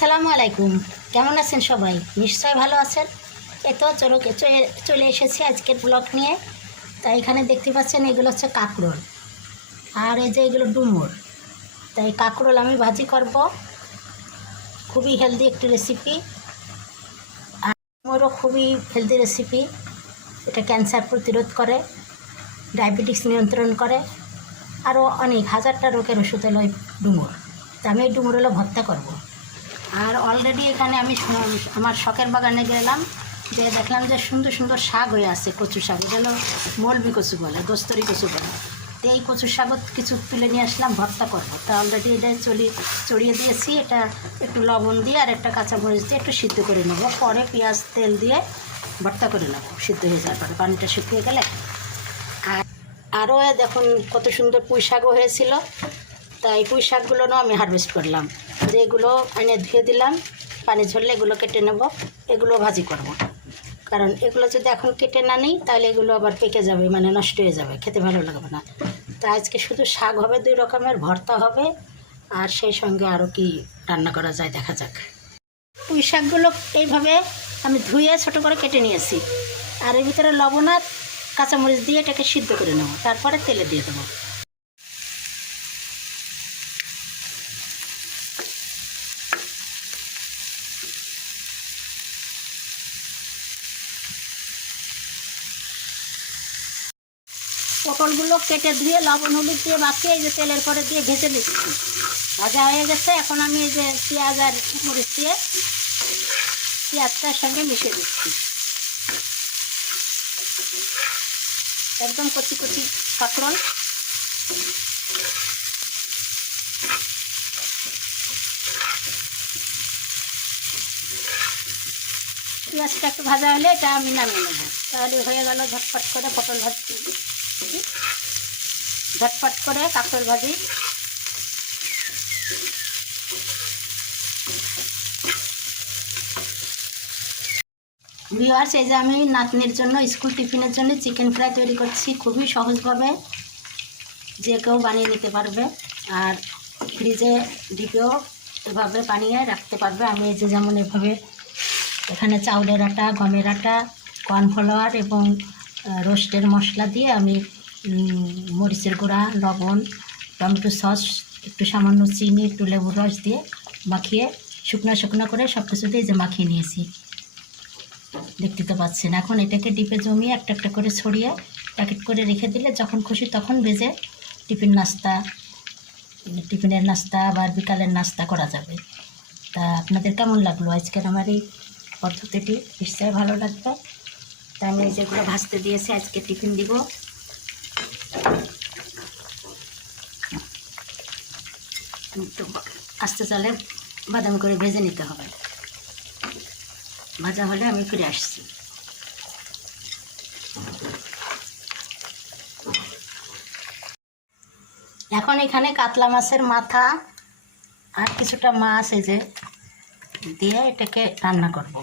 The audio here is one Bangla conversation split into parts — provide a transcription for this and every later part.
আসসালামু আলাইকুম। কেমন আছেন সবাই? নিশ্চয় ভালো আছেন? এ তো চলে- চলে এসেছি আজকের ব্লগ নিয়ে। তা এখানে দেখতে পাচ্ছেন এগুলো হচ্ছে কাঁকরোল। আর এই যে এগুলো ডুমুর। তাই কাঁকরোল আমি ভাজি করব। খুবই হেলদি একটি রেসিপি আর ডুমুরও খুবই হেলদি রেসিপি এটা ক্যান্সার প্রতিরোধ করে ডায়াবেটিস নিয়ন্ত্রণ করে। আরও অনেক হাজারটা রোগের ওষুধ হলো ডুমুর। তা আমি এই ডুমুর হলো ভর্তা করব। আর অলরেডি এখানে আমি আমার শখের বাগানে গেলাম, যে দেখলাম যে সুন্দর সুন্দর শাক হয়ে আছে, কচু শাক, যেন মলবি কচু বলে, দস্তরি কচু বলে। তো এই কচু শাকও কিছু তুলে নিয়ে আসলাম, ভর্তা করব। তা অলরেডি এটা চলি চড়িয়ে দিয়েছি, এটা একটু লবণ দিয়ে আর একটা কাঁচামরিচ দিয়ে একটু সিদ্ধ করে নেব। পরে পেঁয়াজ, তেল দিয়ে ভর্তা করে নেব, সিদ্ধ হয়ে যাওয়ার পরে পানিটা শুকিয়ে গেলে। আর আরও দেখুন কত সুন্দর পুঁই শাকও হয়েছিল। তাই পুঁই শাকগুলোও আমি হারভেস্ট করলাম। যে এগুলো এনে ধুয়ে দিলাম, পানি ঝরলে এগুলো কেটে নেব, এগুলো ভাজি করব। কারণ এগুলো যদি এখন কেটে না নিই, তাহলে এগুলো আবার পেকে যাবে মানে নষ্ট হয়ে যাবে, খেতে ভালো লাগবে না। তা আজকে শুধু শাক হবে, দুই রকমের, ভর্তা হবে, আর সেই সঙ্গে আরও কি রান্না করা যায় দেখা যাক। পুঁই শাকগুলো এইভাবে আমি ধুয়ে ছোটো করে কেটে নিয়েছি। আর এর ভিতরে লবণ আর কাঁচামরিচ দিয়ে এটাকে সিদ্ধ করে নেব, তারপরে তেলে দিয়ে দেবো। পটলগুলো কেটে ধুয়ে লবণ হলুদ দিয়ে মাখিয়ে এই যে তেলের পরে দিয়ে ভেজে নিচ্ছি। ভাজা হয়ে গেছে, এখন আমি এই যে পেঁয়াজ আর মরিচ দিয়ে পেঁয়াজটার সঙ্গে মিশিয়ে দিচ্ছি। একদম কচি কচি কাঁকরোল পেঁয়াজটা একটু ভাজা হলে এটা আমি নামিয়ে নেব। তাহলে হয়ে গেল ঝটপট করে পটল ভাজি ঝটপট করে কাঁকরোল ভাজি। ভিওয়ার্স এই যে আমি নাতনির জন্য, স্কুল টিফিনের জন্য চিকেন ফ্রাই তৈরি করছি। খুবই সহজভাবে যে কেউ বানিয়ে নিতে পারবে। আর ফ্রিজে ডিপেও এভাবে বানিয়ে রাখতে পারবে। আমি এই যে যেমন এভাবে এখানে চাউলের আটা, গমের আটা, কর্নফ্লাওয়ার এবং রোস্টের মশলা দিয়ে আমি মরিচের গুঁড়া, লবণ, টমেটো সস, একটু সামান্য চিনি, একটু লেবুর রস দিয়ে মাখিয়ে শুকনো শুকনো করে সব কিছু দিয়ে যে মাখিয়ে নিয়েছি। দেখতে তো পাচ্ছেন, এখন এটাকে ডিপে জমিয়ে একটা একটা করে ছড়িয়ে প্যাকেট করে রেখে দিলে যখন খুশি তখন ভেজে টিফিন নাস্তা, টিফিনের নাস্তা বা বিকালের নাস্তা করা যাবে। তা আপনাদের কেমন লাগল আজকের আমার এই পদ্ধতিটি? নিশ্চয়ই ভালো লাগবে। তা আমি যেগুলো ভাজতে দিয়েছি আজকে টিফিন দিব। একটু আস্তে চালে বাদাম করে ভেজে নিতে হবে। ভাজা হলে আমি ফিরে আসছি। এখন এখানে কাতলা মাছের মাথা আর কিছুটা মাছ এই যে দিয়ে এটাকে রান্না করব।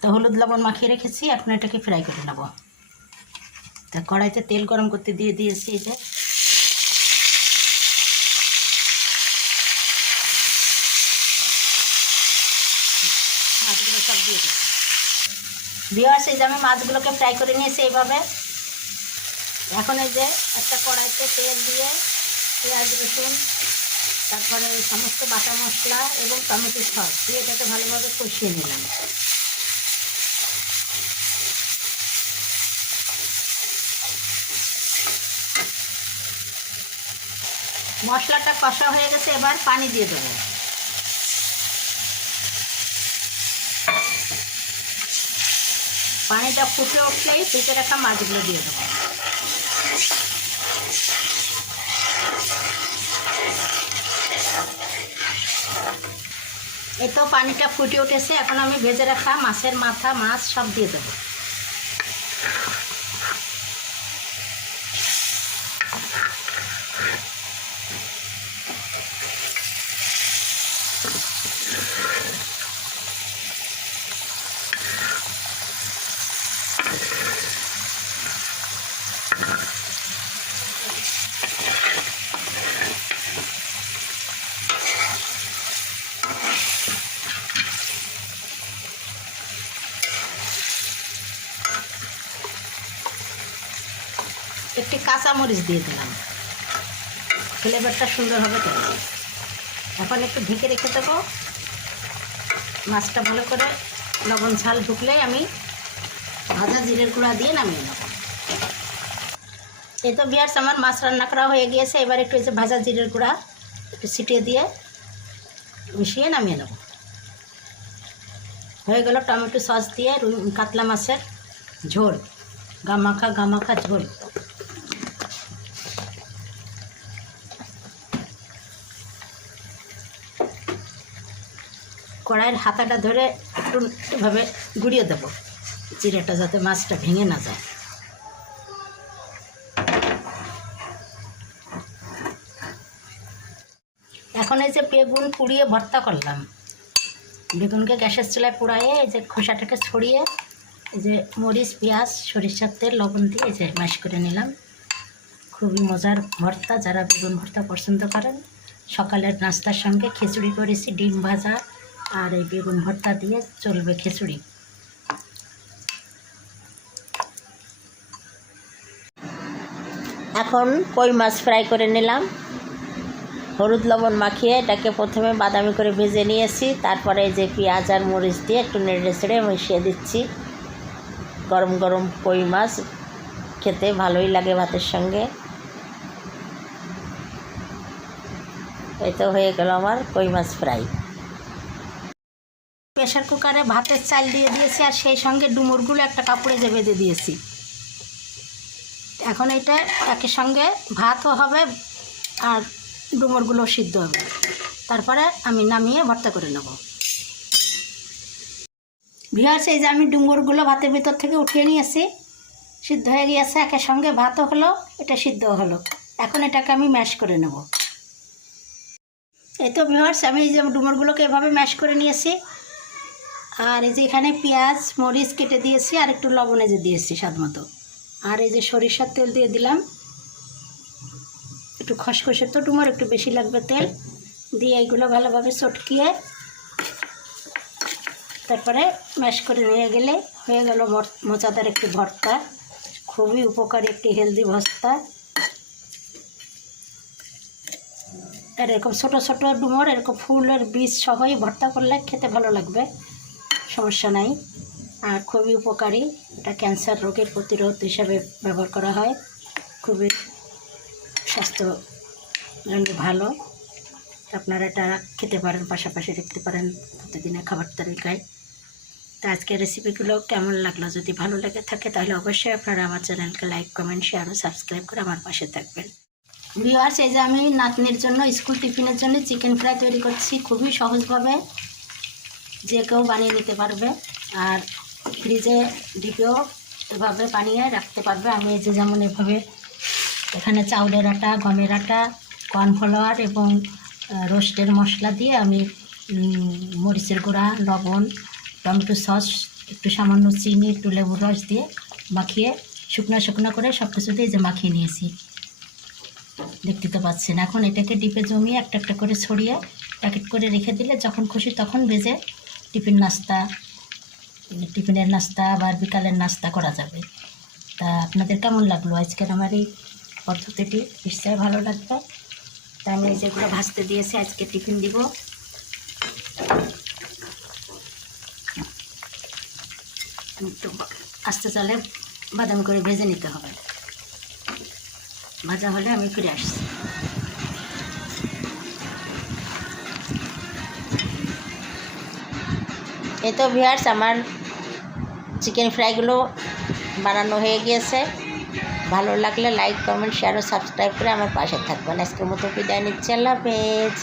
তো হলুদ লবণ মাখিয়ে রেখেছি, এখন এটাকে ফ্রাই করে নেব। তা কড়াইতে তেল গরম করতে দিয়ে দিয়েছি এই যে। সব দিয়ে দিলাম বিয়ার্স এই যে আমি মাছগুলোকে ফ্রাই করে নিয়েছি এইভাবে। এখন এই যে একটা কড়াইতে তেল দিয়ে পেঁয়াজ, রসুন, তারপরে সমস্ত বাটা মশলা এবং টমেটো সস দিয়ে এটাকে ভালোভাবে কষিয়ে নিলাম। মশলাটা কষা হয়ে গেছে, এবার পানি দিয়ে দেবো। পানিটা ফুটে উঠলেই ভেজে রাখা মাছগুলো দিয়ে দেবো। এই তো পানিটা ফুটে উঠেছে, এখন আমি ভেজে রাখা মাছের মাথা, মাছ সব দিয়ে দেবো। একটি কাঁচা মরিচ দিয়ে দিলাম। ফ্লেভারটা সুন্দর হবে তো। এখন একটু ঢেকে রেখে দেবো। মাছটা ভালো করে লবণ ঝাল ঢুকলেই আমি ভাজা জিরের গুঁড়া দিয়ে নামিয়ে নেব। এই তো বিয়ার্স, আমার মাছ রান্না করা হয়ে গিয়েছে। এবার একটু যে ভাজা জিরের গুঁড়া একটু ছিটিয়ে দিয়ে মিশিয়ে নামিয়ে নেব। হয়ে গেল টমেটো সস দিয়ে কাতলা মাছের ঝোল। গামাখা গামাখা ঝোল। কড়াইয়ের হাতাটা ধরে একটু এভাবে গুঁড়িয়ে দেবো। জিরেটা যাতে মাছটা ভেঙে না যায়। এখন এই যে বেগুন পুড়িয়ে ভর্তা করলাম। বেগুনকে গ্যাসের চুলায় পোড়ায়ে এই যে খোসাটাকে ছড়িয়ে এই যে মরিচ, পেঁয়াজ, সরিষার তেল, লবণ দিয়ে এই যে ম্যাশ করে নিলাম। খুবই মজার ভর্তা, যারা বেগুন ভর্তা পছন্দ করেন, সকালের নাস্তার সঙ্গে খিচুড়ি করেছি, ডিম ভাজা আর এই বেগুন ভর্তা দিয়ে চলবে খিচুড়ি। এখন কই মাছ ফ্রাই করে নিলাম। হলুদ লবণ মাখিয়ে এটাকে প্রথমে বাদামি করে ভেজে নিয়েছি। তারপরে যে পেঁয়াজ আর মরিচ দিয়ে একটু নেড়ে ছেড়ে মিশিয়ে দিচ্ছি। গরম গরম কই মাছ খেতে ভালোই লাগে ভাতের সঙ্গে। এই তো হয়ে গেল আমার কই মাছ ফ্রাই। প্রেশার কুকারে ভাতের চাল দিয়ে দিয়েছি আর সেই সঙ্গে ডুমুরগুলো একটা কাপড়ে যে বেঁধে দিয়েছি। এখন এটা একের সঙ্গে ভাতও হবে আর ডুমুরগুলো সিদ্ধ হবে। তারপরে আমি নামিয়ে ভর্তা করে নেব। ভিওয়ার্স এই যে আমি ডুমুরগুলো ভাতের ভিতর থেকে উঠিয়ে নিয়েছি, সিদ্ধ হয়ে গিয়েছে একের সঙ্গে ভাতও হলো, এটা সিদ্ধ হলো। এখন এটাকে আমি ম্যাশ করে নেব। এই তো ভিওয়ার্স আমি এই যে ডুমুরগুলোকে এভাবে ম্যাশ করে নিয়েছি আর এই যে এখানে পেঁয়াজ, মরিচ কেটে দিয়েছি, আর একটু লবণে যে দিয়েছি স্বাদ মতো। আর এই যে সরিষার তেল দিয়ে দিলাম। একটু খসখসে তো ডুমোর একটু বেশি লাগবে তেল। দিয়ে এইগুলো ভালোভাবে চটকিয়ে তারপরে ম্যাশ করে নিয়ে গেলে হয়ে গেল মোচাদার একটি ভর্তা। খুবই উপকারী একটি হেলদি ভর্তা। আর এরকম ছোটো ছোটো ডুমোর এরকম ফুলের বীজ সহই ভর্তা করলে খেতে ভালো লাগবে। সমস্যা নাই। আর খুবই উপকারী। এটা ক্যান্সার রোগের প্রতিরোধ হিসাবে ব্যবহার করা হয়। খুবই স্বাস্থ্য জন্য ভালো। আপনারা এটা খেতে পারেন, পাশাপাশি দেখতে পারেন প্রতিদিনের খাবার তালিকায়। তো আজকের রেসিপিগুলো কেমন লাগল? যদি ভালো লেগে থাকে তাহলে অবশ্যই আপনারা আমার চ্যানেলকে লাইক, কমেন্ট, শেয়ার ও সাবস্ক্রাইব করে আমার পাশে থাকবেন। ভিউয়ার্স, এই যে আমি নাতনির জন্য, স্কুল টিফিনের জন্য চিকেন ফ্রাই তৈরি করছি খুবই সহজভাবে। যে কেউ বানিয়ে নিতে পারবে। আর ফ্রিজে ডিপেও এভাবে বানিয়ে রাখতে পারবে। আমি এই যে যেমন এভাবে এখানে চাউলের আটা, গমের আটা কর্নফ্লাওয়ার এবং রোস্টের মশলা দিয়ে আমি মরিচের গুঁড়া, লবণ, টমেটো সস, একটু সামান্য চিনি, একটু লেবুর রস দিয়ে মাখিয়ে শুকনো শুকনো করে সব কিছু দিয়ে যে মাখিয়ে নিয়েছি। দেখতে তো পাচ্ছেন। এখন এটাকে ডিপে জমিয়ে একটা একটা করে ছড়িয়ে প্যাকেট করে রেখে দিলে যখন খুশি তখন ভেজে টিফিন নাস্তা টিফিনের নাস্তা, আবার বিকালের নাস্তা করা যাবে। তা আপনাদের কেমন লাগল? আজকের আমার এই পদ্ধতিটি নিশ্চয়ই ভালো লাগবে। তা আমি যেগুলো ভাজতে দিয়েছি, আজকে টিফিন দিব। আস্তে চালে বাদাম করে ভেজে নিতে হবে। ভাজা হলে আমি ফিরে আসছি। এই তো ভিয়ার্স আমার চিকেন ফ্রাইগুলো বানানো হয়ে গিয়েছে। ভালো লাগলে লাইক কমেন্ট শেয়ার ও সাবস্ক্রাইব করে আমার পাশে থাকবেন আজকের মতো বিদায় নিচ্ছি। আল্লাহ হাফেজ।